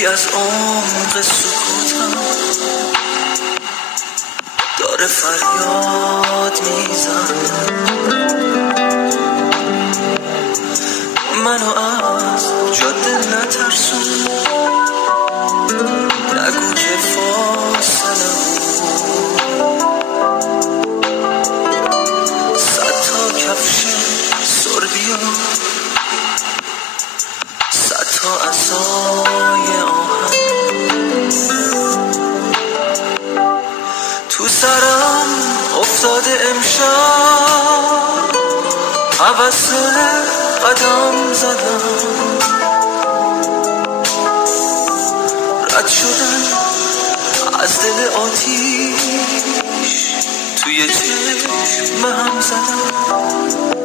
یکی از عمق سکوتم داره فریاد میزنه، منو از جاده نترسون، نگو که فاصله صد تا کفش سربیا، صد تا عصای آهن تو سرم افتاده امشب، هوس قدم زدم، رد شدن از دل آتیش توی چشم هم زدم.